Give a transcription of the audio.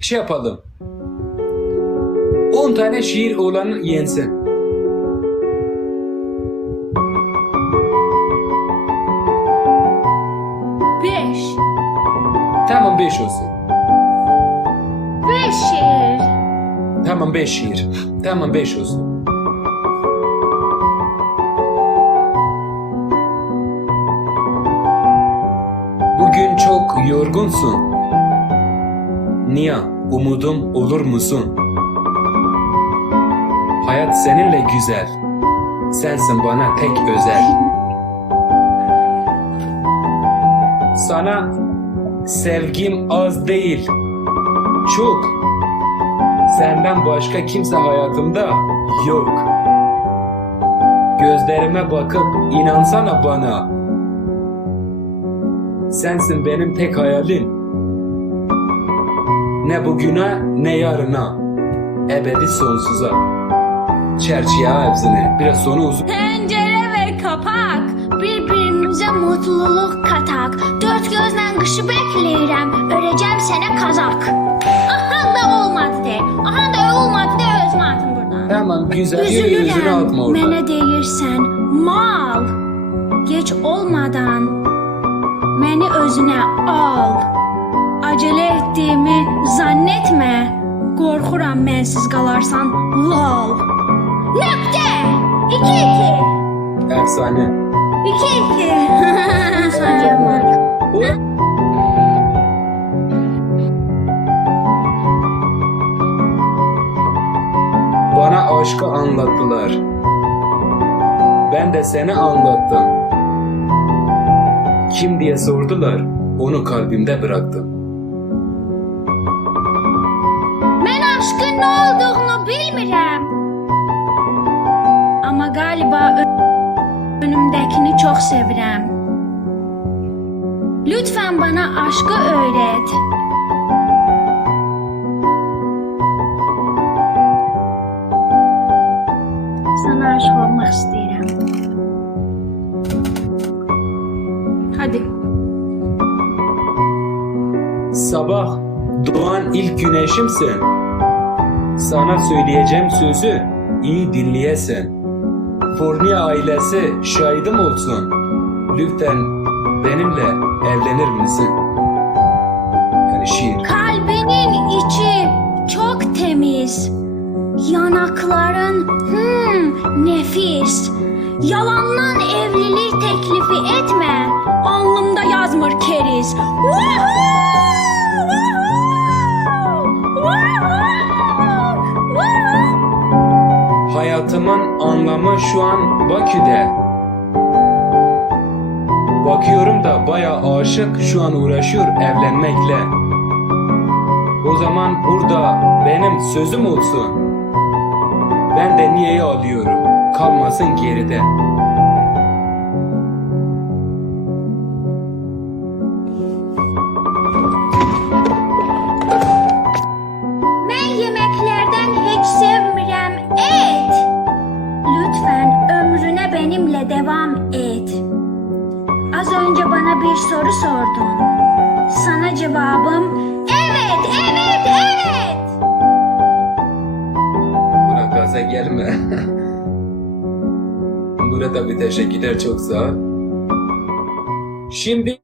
şey yapalım. 10 tane şiir olanı yensin. Beş. Tamam 5 olsun. Beş şiir. Tamam 5 şiir. Tamam 5 olsun. Bugün çok yorgunsun. Niye? Umudum olur musun? Hayat seninle güzel. Sensin bana tek özel. Sana sevgim az değil. Çok. Senden başka kimse hayatımda yok. Gözlerime bakıp inansana bana. Sensin benim tek hayalim. Ne bugüne ne yarına. Ebedi sonsuza. Çerçeve hepsini. Biraz sonu uzun. Pencere ve kapak birbirimize mutluluk katak. Dört gözle kışı bekleyirəm, örəcəm sənə kazak. Aha da olmadı de, aha da olmadı de özümü atın buradan. Tamam güzel yürü yüzünü atma orada. mənə deyirsən mal. Geç olmadan məni özünə al. Acele etdiyimi. Qorxuram mənsiz qalarsan lal. Nöqtə! 2-2. Efsane. 2-2. Sacamak. Bu Bana aşkı anlattılar. Ben de seni anlattım. Kim diye sordular. Onu kalbimde bıraktım. Nə olduğunu bilmirəm. Amma qaliba önümdəkini çox sevirəm. Lütfən bana aşkı öyrət. Sana aşık olmaq istəyirəm. Hadi. Sabah doğan ilk güneşimsin. Sana söyleyeceğim sözü iyi dinleyesin. Fornia ailesi şahidim olsun. Lütfen benimle evlenir misin? Yani şiir. Kalbinin içi çok temiz. Yanakların hmm, nefis. Yalandan evlilik teklifi etme. Alnımda yazmır keriz. Woohoo! Hayatımın anlamı şu an Bakü'de. Bakıyorum da baya aşık şu an uğraşıyor evlenmekle. O zaman burada benim sözüm olsun. Ben de niyeyi alıyorum. Kalmasın geride. Bir soru sordun. Sana cevabım evet, evet, evet. Buna gaza gelme. Burada bir teşekkürler çok sağ ol. Şimdi